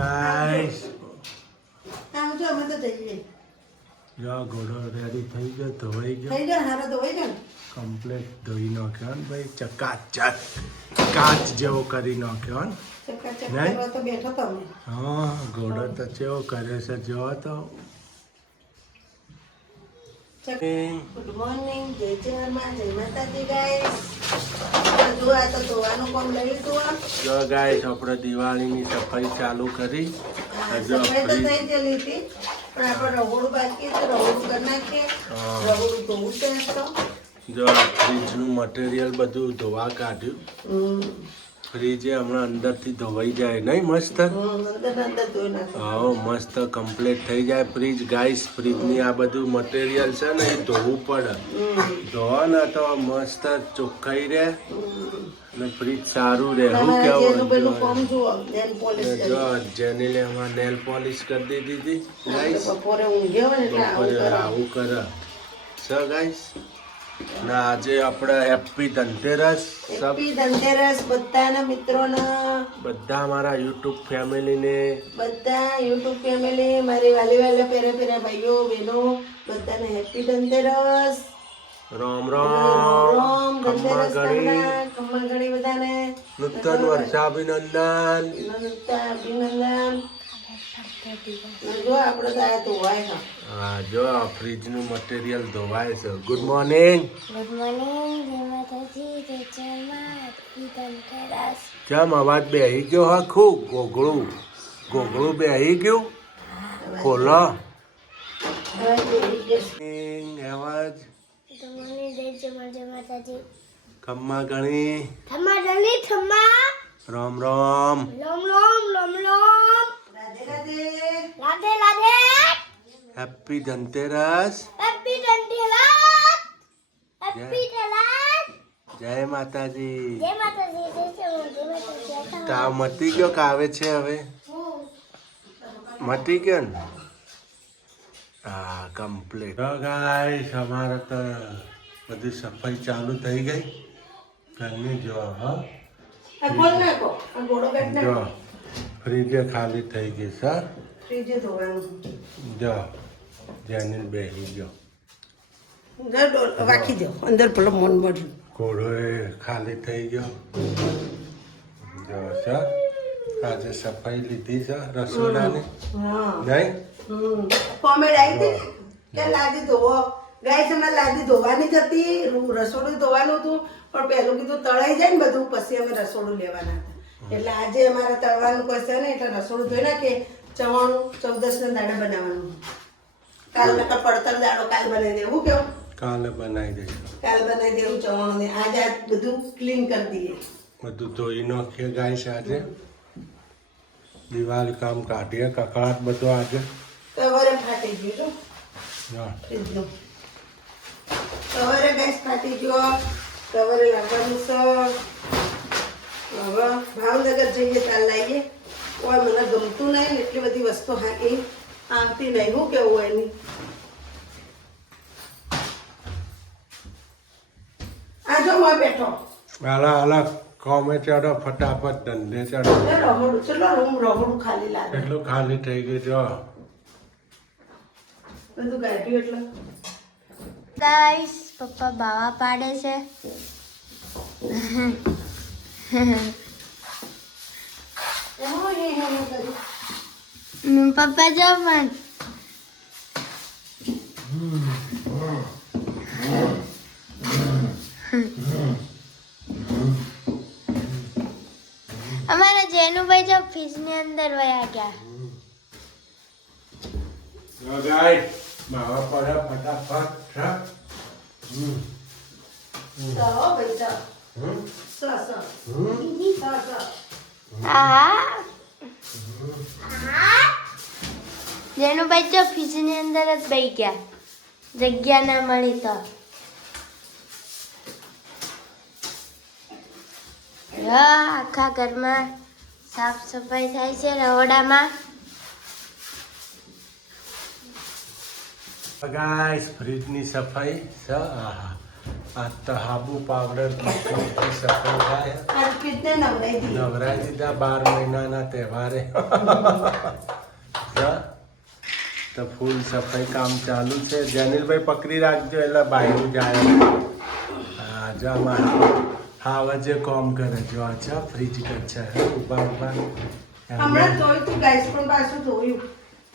Guys આમ જો અમે તો જઈએ જો ઘોડો રેડી થઈ ગયો ધોવાઈ ગયો થઈ જાય હારો ધોવાઈ જાય કમ્પ્લીટ ધોઈ નાખ્યો ને ભાઈ ચકાચક કાચ જેવો કરી નાખ્યો ને ચકાચક નહીં? કરવા તો બેઠો તો અમે હા ઘોડો તો કેવો કરે છે જો તો ગુડ મોર્નિંગ જય જવાનમાં જય માતાજી ગાઈસ જો આ તો ધોવાનું કામ લઈ લીધું જો ગાઈસ આપણે દિવાળીની સફાઈ ચાલુ કરી હજુ સફાઈ તો આપણી થઈ ગયેલી હતી પણ આપણે રહોડું બાકી છે રહોડું કરી નાખીએ રહોડું ધોવું છે તો જો આ ફ્રીજનું મટીરિયલ બધું ધોવા કાઢ્યું ફ્રીજે હમણાં અંદરથી ધોવાઈ જાય નહીં મસ્ત અંદર ધોઈ નાખો હા મસ્ત કમ્પ્લીટ થઈ જાય ફ્રીજ ગાઈસ ફ્રીજની આ બધું મટીરિયલ છે ને એ ધોવું પડે ધોવા ને તો મસ્ત ચોખ્ખાઈ રહે અને ફ્રીજ સારું રહે શું જેનું પેલું કેવું ફોર્મ જુઓ નેલ પોલિશ કરી જો જેની લે એમાં નેલ પોલિશ કરી દીધી હતી ગાઈસ બપોરે ઊંઘ્યો હોય ને એટલે આવું બપોરે કરે. આવું કરે છે ગાઈસ ને આજે આપણે હેપી ધનતેરસ સબ હેપી ધનતેરસ બધાના મિત્રોને બધા મારા યુટ્યુબ ફેમિલીને બધા યુટ્યુબ ફેમિલી મારી વાલી પેરા ભાઈઓ બહેનો બધાને હેપી ધનતેરસ રામ રામ રામ ખમ્મા ધનતેરસ ગણી ખમ્મા ઘણી બધાને નૂતન વર્ષાભિનંદન અભિનંદન જો આપણે તો આ ધોવાય હા હા જો આ ફ્રીજનું મટીરિયલ ધોવાય છે ગુડ મોર્નિંગ ગુડ મોર્નિંગ જય માતાજી જય જયમાં ધનતેરસ કેમ અવાજ બેહી ગયો હા ખૂબ ગોગળું બેહી ગયું ખોલો હવે બેસી જશે. અવાજ ગુડ મોર્નિંગ જય માતાજી ખમ્મા ગણી થમ્મા ડલી થમ્મા રામ રામ લોમ લોમ લોમ લોમ Radhe Radhe Radhe Radhe happy Dhanteras happy Dhanteras happy Dhanteras જય માતાજી જય માતાજી જય માતાજી તાવ મટી ગયો કે આવે છે હવે મટી ગયો ને હા કમ્પ્લીટ ગાઈસ અમારે તો બધી સફાઈ ચાલુ થઈ ગઈ ઘરની જો હા આ ખોલ નાખો આ ઘોડો કાઢ જો નાખો ફ્રીજે ખાલી થઈ ગઈ સર ફ્રીજે ધોવાનું જો જેની બેસી ગયો રાખી દો અંદર પેલો મન મળ્યું ઘોડો ખાલી થઈ ગયો જો સર આજે સફાઈ લીધી છે રસોડાની હા નહીં કોમેડ આવી હતી ને કે લાદી ધોવો ગાય છે લાદી ધોવાની જ હતી રસોડું ધોવાનું હતું પણ પહેલું કીધું તળાઈ જાય ને બધું પછી અમે રસોડું લેવાના હતા એટલે આજે અમારે તળવાનું કશે ને એટલે રસોડું ધોઈ નાખીએ ચવાણું 14 દાડા બનાવવાનું કાલ નકર પડતર દાડો કાલ બનાવી દેવું કેવું કાલે બનાવી દઈશ કાલ બનાવી દેવું ચવાણું ને આજે આ બધું ક્લીન કરી દઈએ બધું ધોઈ નાખીએ ગાય છે આજે દિવાળી કામ કાઢીએ કકડાટ બધો આજે સવારે ફાટી ગયું હા. ફ્રીજનું સવારે ગેસ ફાટી ગયો સવારે લાવવાનું છે હવે ભાવનગર જઈએ ત્યાં લાવીએ ઓય મને ગમતું નહીં ને એટલી બધી વસ્તુ હાકી આવતી નહીં હું કેવું હોય એની આ જો હું બેઠો હાલા કોમે ચડો ફટાફટ ધંધે ચડો એ રહોડું ચલો રૂમ રહોડું ખાલી લાગે એટલું ખાલી થઈ ગયું જો બધું કાઢ્યું એટલે ગાઈસ પપ્પા બાવા પાડે છે પપ્પા જો પણ અમારા જેનુભાઈ જો ફ્રીજની અંદર વયા ગયા જો ગાય માવા પડે ફટાફટ હા. તો ભાઈ તો હમ. સ આહા જેનુભાઈ જો ફ્રીજની અંદર જ બેસી ગયા જગ્યા ના મળી તો આખા ઘરમાં સાફ સફાઈ થાય છે રહોડામાં ગાઈસ ફ્રીજની સફાઈ છે આહા આ તો હાબુ પાવડર થી સફળ થાય આ ફ્રીજને નવરાઈ દીધી. નવરાઈ દીધા 12 મહિનાના તહેવારે જા. તો ફૂલ સફાઈ કામ ચાલુ છે. જનીલભાઈ પકડી રાખજો એટલે બાયરું જાય. હા જો હા જે કોમ કરે જો અચ્છા ફ્રીજ છે ઉભા હમણાં ધોયું તું ગાઈસ પણ પાછું ધોયું.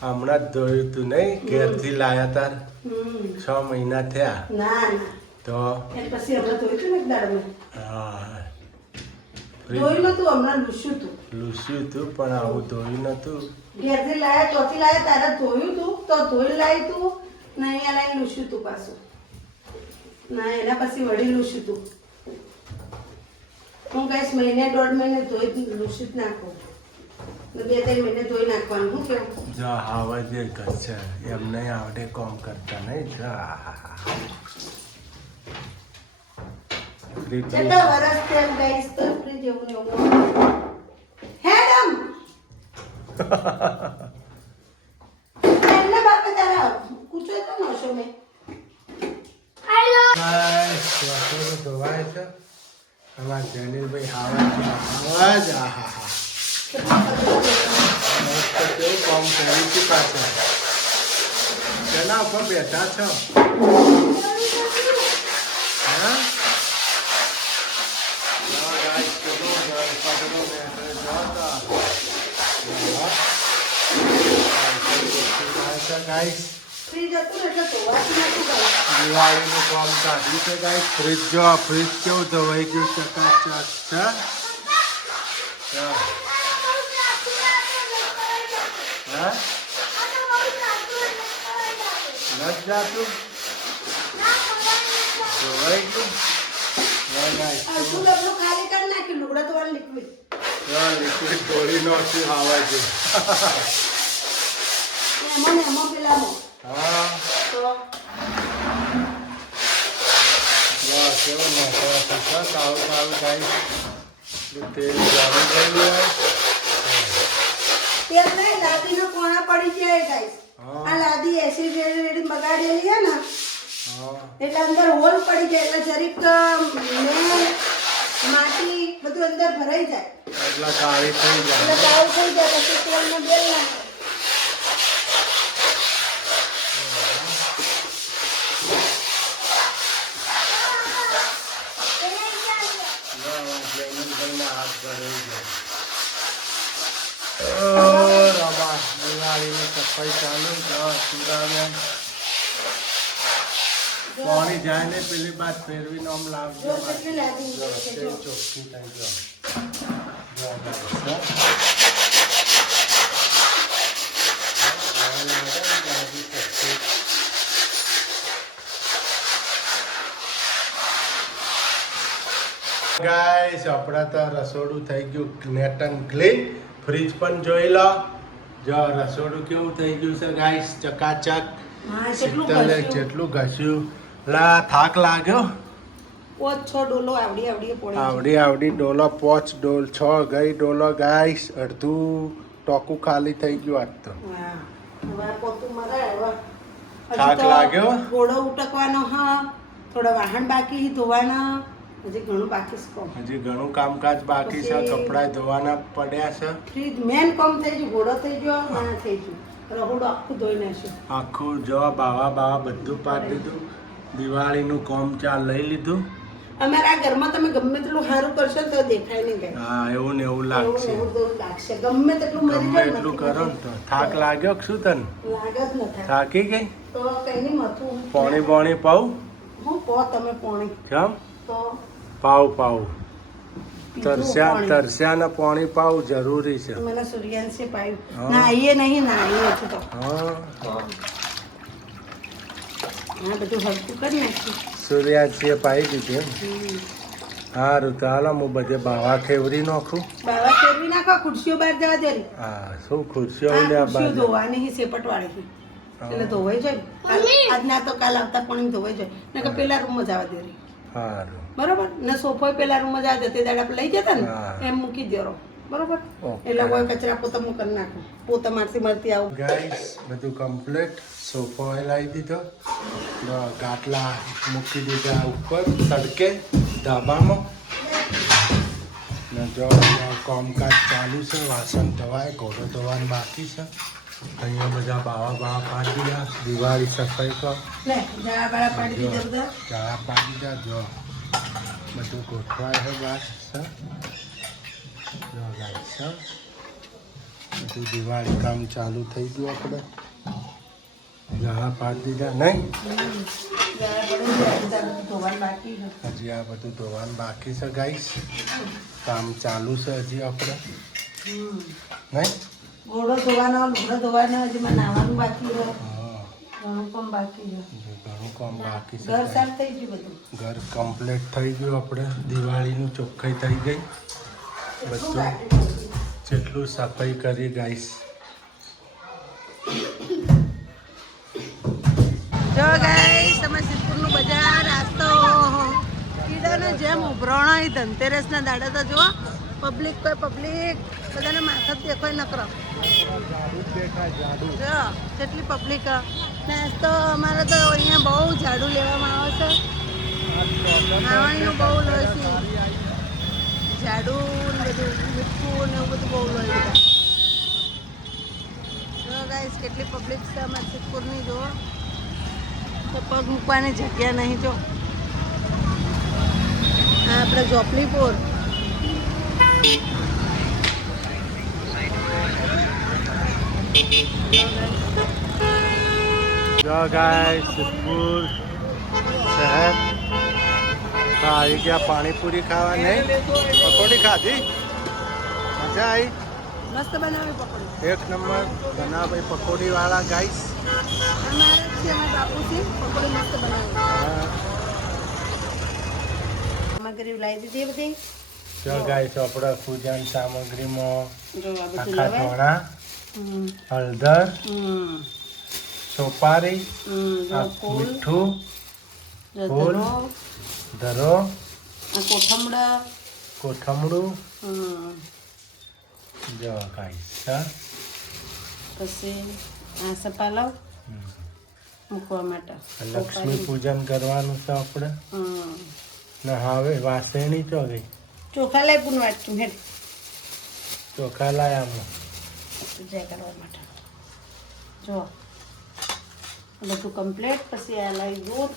હમણાં જ ધોયું તું નહીં ઘેરથી લાયા તાર હમ. 6 મહિના થયા ના ના તો એ પછી હમણાં ધોયું તું ને એક દાડામાં. હા ધોયું નતું હમણાં લૂસ્યું તું. લૂસ્યું તું પણ આવું ધોયું નતું. ઘેરથી લાયા ચોથી લાયા તારે ધોયું તું તો ધોઈ લાવી તું ને અહીંયા લાવીને લૂસ્યું તું પાછું. ના એના પછી વળી લૂસ્યું તું. હું કહીશ મહિને 1.5 મહિને ધોઈ લૂસી જ નાખું. 2-3 મહિને ધોઈ નાખવાનું. શું કેવું? જો હાવા જે કરશે એમ નહીં આવડે કોમ કરતા નહીં કેટલા વર્ષ તેમ ગાઈસ તો ફ્રી જેવું ને એવું હેડમ એમને બાપે તારા કૂચો તો નશો મેં ધોવાય છે અમારા જનીલભાઈ હાવા જ આહા મસ્ત કેવું કામ કર્યું છે પાછા. તેના ઉપર બેઠા છો હા ગાઈસ ફ્રી જતું ને એટલે ધોવાથી નથી ગયું. દિવાળીનું કામ કાઢ્યું છે ગાઈસ. ફ્રીજ જો ફ્રીજ કેવું ધોવાઈ ગયું ચકાચક છે. હા નથી જાતું ધોવાઈ ગયું. અડધું ડબલું ખાલી કરી નાખ્યું લુગડા તો લિક્વિડ. લિક્વિડ ધોળી નાખ્યું આવા છે. એમાં ને એમાં પેલામાં હા તો વાહ કેવો નાખો સારું સારું ગાઈસ. તેલ જામી ગયું હોય. તેલ નહીં લાદીનો કોણા પડી જાય ગાઈસ. હા. આ લાદી એસિડ રેડી બગાડેલી છે ને હા એટલે અંદર હોલ પડી જાય એટલે જરીક મેલ માટી બધું અંદર ભરાઈ જાય એટલા કાળી થઈ એટલે જાય. કાળું થઈ જાય પછી તેલમાં બેલ નાખે. જયનંદભાઈના હાથ ભરાઈ જાય. રમા દિવાળીની સફાઈ ચાલુ સુરાવ્યા પાણી જાય ને પેલી બાદ ફેરવીને આમ લાવજો. જો કેટલી લાદી જો, છે તે જો. ચોખ્ખી થઈ ગયો. જો, guys, હો. હવે લાગે ને લાદી ચોખ્ખી. ગાઈસ આપણા તો રસોડું થઈ ગયું નેટ એન્ડ ક્લીન. ફ્રીજ પણ જોઈ લો. જો રસોડું કેવું થઈ ગયું છે ગાઈસ ચકાચક. હા કેટલું શીતલે ઘસ્યું. જેટલું ઘસ્યું લા થાક લાગ્યો. 5-6 ડોલો આવડી પોળી આવડી ડોલો 5 ડોલ 6 ગઈ ડોલો ગાઈસ. અડધું ટોકું ખાલી થઈ ગયું આજ તો. હા હવે પોતું મરાય હવે હજી થાક તો લાગ્યો? ઘોડો ઉટકવાનો હા થોડા વાહણ બાકી ધોવાના હજી ઘણું બાકી છે કામ. હજી ઘણું કામકાજ બાકી છે. પછી- કપડાં ધોવાના પડ્યા છે. ફ્રીજ મેન કામ થઈ ગયું ઘોડો થઈ ગયો ના થઈ ગયું રહોડું આખું ધોઈ નાખ્યું. આખું જો બાવા બધું પાડી દીધું. દિવાળીનું કામ ચાલ લઈ લીધું. અમારા ઘરમાં તમે ગમે તેટલું સારું કરશો ને તો દેખાય નહીં ગઈ હા એવું ને એવું લાગશે. એવું તો લાગશે ગમે તેટલું મરી ગમે જાય એટલું નથી કરો ને તો થાક લાગ્યો કે શું તને? લાગે જ નથી થાકી ગઈ? તો કઈ નહીં મથું પાણી બાણી પાઉં? હું પો તમે પોણી કેમ? તો પાઉં પીધું પાણી. તરસ્યાને પાણી પાવું જરૂરી છે. મને સૂર્યાંશે હા. પાયું નાહીએ નહીં નાહીએ છું તો હા હા બધું હલકું કરી નાખ્યું સૂર્યાજીએ પાઈ દીધી એમ. સારું ચાલો હું બધે બાવા ખેવરી નાખું. બાવા ફેરવી નાખો ખુરશીઓ બહાર જવા દે ને. હા શું ખુરશીઓ આ ને આ ખુરશીઓ બાજુ. ધોવાની છે સેપટવાળી એટલે ધોવાઈ જાય આજના તો કાલ આવતા પણ ધોવાઈ જાય ને કે પેલા રૂમમાં જવા દે સારું બરોબર ને સોફો પેલા રૂમમાં જવા દે તે દાડા આપણે લઈ જતા ને હા. એમ મૂકી દેરો બરોબર ઓકે. એટલે કોઈ કચરા પોતા હું કરી નાખું પોતા મારતી આવું ગાઈસ બધું કમ્પ્લીટ સોફો લાવી દીધો જો ગાટલા મૂકી દીધા ઉપર તડકે ધાબામાં ને જો અહીંયા કામકાજ ચાલુ છે વાસણ ધોવાય ઘોડો ધોવાનું બાકી છે અહીંયા બધા બાવા પાડી દીધા દિવાળી સફાઈ કર લે જા બાળા પાડી દીધા બધા ચાળા પાડી દીધા જો બધું ગોઠવાય છે બસ જો ગાઈસ બધું દિવાળી કામ ચાલુ થઈ ગયું આપણે ઝાડા પાડી દીધા નહીં ધોવાનું બાકી છે. હજી આ બધું ધોવાનું બાકી છે ગાઈસ કામ ચાલુ છે હજી આપણે નહીં ઘોડો ધોવાનો લુગડો ધોવાનો હજી મને નાવાનું બાકી છે હા ઘણું પણ બાકી છે ઘણું કામ બાકી છે ઘર guys. સાફ થઈ ગયું બધું ઘર કમ્પ્લીટ થઈ ગયું આપણે દિવાળીનું ચોખ્ખાઈ થઈ ગઈ બધું જેટલું સફાઈ કરી ગાઈસ જો ગાઈસ અમે સિદ્ધપુરનું બજાર આજ તો કીડાને જેમ ઉભરાણો એ ધનતેરસના દાડા તો જુઓ પબ્લિક બધાને માથા દેખાય નકરો જો કેટલી પબ્લિક ને આજ તો અમારે તો અહીંયા બહુ ઝાડુ લેવામાં આવે છે ખાવાનું બહુ લે છે ઝાડુ ને બધું મીઠું ને એવું બધું બહુ લે બધા જો ગાઈસ કેટલી પબ્લિક છે અમારે સિદ્ધપુરની જુઓ તો પગ મૂકવાની જગ્યા નહીં જો આ આપણે જોપલીપુર જો ગાઈસ સિદ્ધપુર શહેર તો આવી ગયા પાણીપુરી ખાવા નહીં પકોડી ખાધી મજા આવી મસ્ત બનાવી પકોડી એક નંબર બના ભાઈ પકોડી વાળા ગાઈસ અમારે જ છે અમારા બાપુજી પકોડી મસ્ત બનાવી સામગ્રી લાવી દીધી બધી જો ગાઈસ આપણે પૂજાની સામગ્રીમાં જો આ બધું આખા લવાય ધોણા હમ હળદર હમ સોપારી જો આ ફૂલ મીઠું જો ફૂલ. ધરો ધરો આ કોથમડા કોથમડું હમ જો ગાઈસ પછી આ સપાલવ મૂકવા માટે લક્ષ્મી પૂજન કરવાનું છે આપણે હમ ને હવે વાસણી ચો ગઈ ચોખા લઈ પણ વાટતું હેડ ચોખા લાયામાં પૂજા કરવા માટે જો બધું કમ્પ્લીટ પછી આ લઈ દૂધ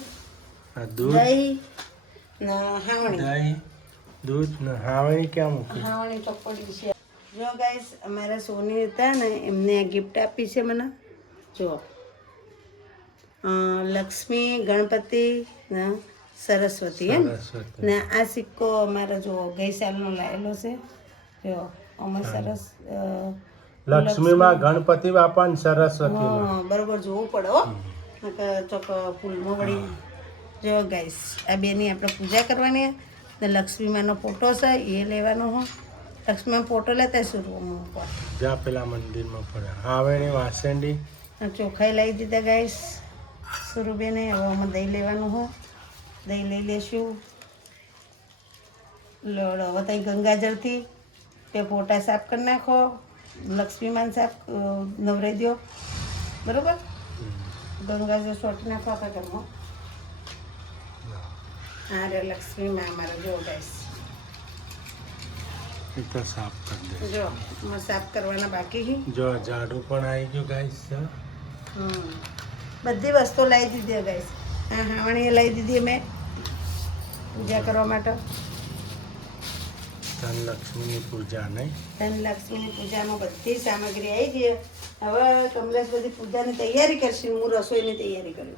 આ દૂધ દહીં ને હાવણી દહીં દૂધ ને હાવણી ક્યાં મૂકી હાવણી પકોડી છે જો ગાઈસ અમારા સોની હતા ને એમને આ ગિફ્ટ આપી છે મને જો લક્ષ્મી ગણપતિ ને સરસ્વતી એમ સરસ્વતી. ને આ સિક્કો અમારો જો ગઈ સાલનો લાવેલો છે જો અમે સરસ લક્ષ્મીમાં ગણપતિ બાપા ને સરસ્વતી હા બરોબર જોવું પડે હો નકર ચોક ફૂલમાં વળી જો ગાઈસ આ બેની આપણે પૂજા કરવાની ને લક્ષ્મીમાનો ફોટો છે એ લેવાનો હો લક્ષ્મીમાં ફોટો લેતા સુરવામાં ઉપર જ્યાં પેલા મંદિરમાં પડે હાવણી વાસંડી ચોખાઈ લાવી દીધા ગાઈસ સુરુબેને હવે અમે દહીં લેવાનું હો દહીં લઈ લેશું લોડ હવે ત્યાં ગંગાજળથી તે ફોટા સાફ કરી નાખો લક્ષ્મીમાન સાફ નવરાઈ દો બરોબર ગંગાજળ સોટી નાખો આખા ઘરમાં હા રે લક્ષ્મીમાં અમારા જો ગાઈસ એ તો સાફ કરી દે જો અમારે સાફ કરવાના બાકી છે જો ઝાડુ પણ આવી ગયું ગાઈસ બધી વસ્તુ લાવી દીધી ગાઈસ હા હાવણી લાવી દીધી મેં પૂજા કરવા માટે ધનલક્ષ્મીની પૂજા નહીં ધનલક્ષ્મીની પૂજામાં બધી સામગ્રી આવી ગઈ હવે કમલેશ બધી પૂજાની તૈયારી કરશે હું રસોઈની તૈયારી કરું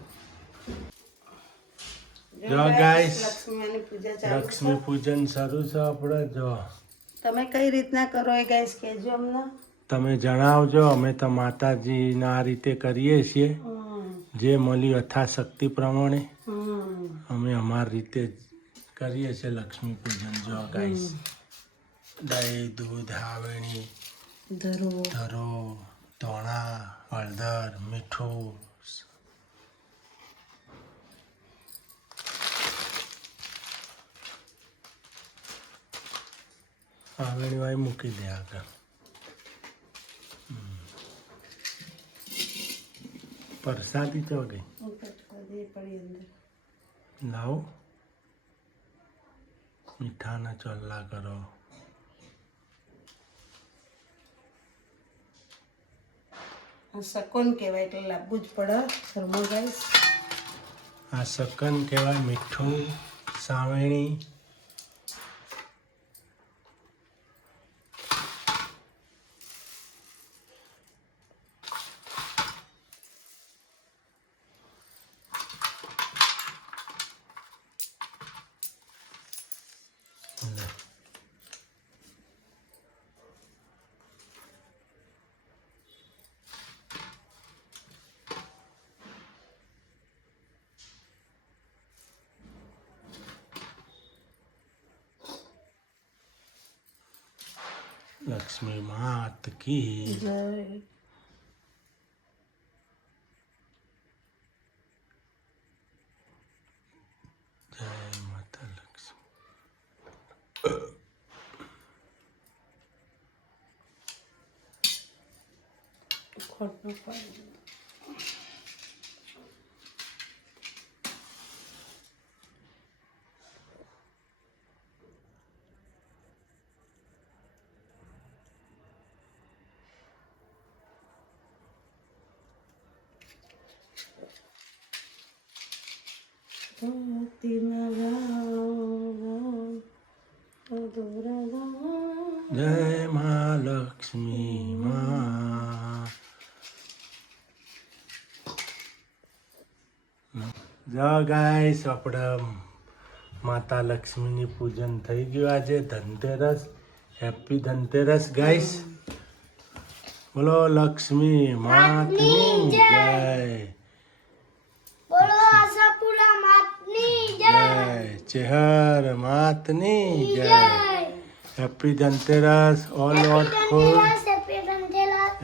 જો ગાઈસ લક્ષ્મીની પૂજા ચાલુ લક્ષ્મી છે પૂજન શરૂ છે આપણે જો તમે કઈ રીતના કરો એ ગાઈસ કહેજો અમને તમે જણાવજો અમે તો માતાજીના આ રીતે કરીએ છીએ જે મળી યથાશક્તિ પ્રમાણે અમે અમારી રીતે જ કરીએ છીએ લક્ષ્મી પૂજન જો ગાઈસ દહીં દૂધ હાવણી ધરો ધરો ધોણા હળદર મીઠું આંગળી વાય મૂકી દે આગળ. પરસાદી તો ગઈ લાવો મીઠાના ચોલ્લા કરો. સકોન કહેવાય એટલે લાવવું જ પડે ઘરમાં ગાઈસ. આ સકન કહેવાય, મીઠું સાવેણી. લક્ષ્મી માત કી જય. જય માતા લક્ષ્મી. ખોટનો પાણી. જય મા લક્ષ્મી મા. જો ગાઈસ આપણે માતા લક્ષ્મીની પૂજન થઈ ગયું. આજે ધનતેરસ. Happy Dhanteras guys. બોલો લક્ષ્મી માતની જય. બોલો આશાપુરા માતની જય. ચેહર માતની જય. Happy Dhanteras. All what food.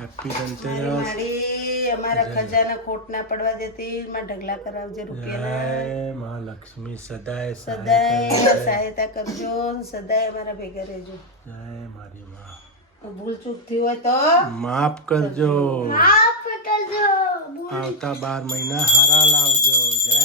Happy Dhanteras. મારી અમારા ખજાના ખોટ ના પડવા દેતી માં ઢગલા કરાવજે રૂપિયા. જય મા લક્ષ્મી સદાય સદાય સહાયતા કરજો, સદાય અમારા ભેગા રહેજો. જય મારી માં. ભૂલ ચૂક થઈ હોય તો માફ કરજો. માફ કરજો. આવતા 12 મહિના હારા લાવજો. જય